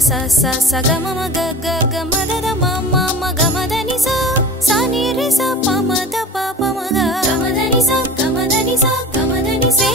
sa sa sa ga ma ma ga ga ga ma da da ma ma ma ga ma da ni sa sa ni re sa pa ma da pa pa ma ga ma da ni sa ga ma da ni sa ga ma da ni sa